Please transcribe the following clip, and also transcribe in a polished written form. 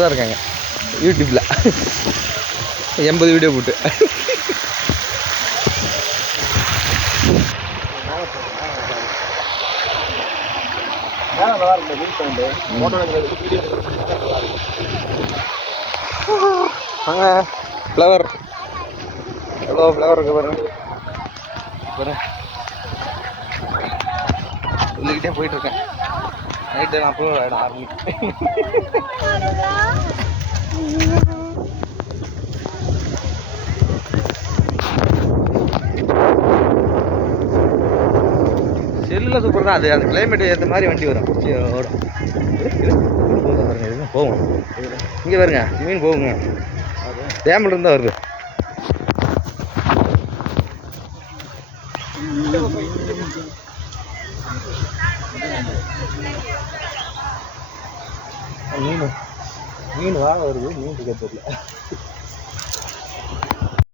தான் இருக்காங்க யூடியூப்பில் 80 வீடியோ போட்டு. வாங்க ஃப்ளவர் எவ்வளோ ஃப்ளவர் இருக்கு பாருங்க பாருங்க. சொல்லிக்கிட்டே போயிட்டுருக்கேன். நைட்டு நான் போய் ஆரம்பி செல்லில் சூப்பர் தான். அது அந்த கிளைமேட் ஏற்ற மாதிரி வண்டி வரும் ஓடும். போகும் இங்கே வருங்க மீன் போகுங்க. டேமில் இருந்தால் வருது. மீன் மீன் வாங்க வருது. மீன் இருக்க தெரியல.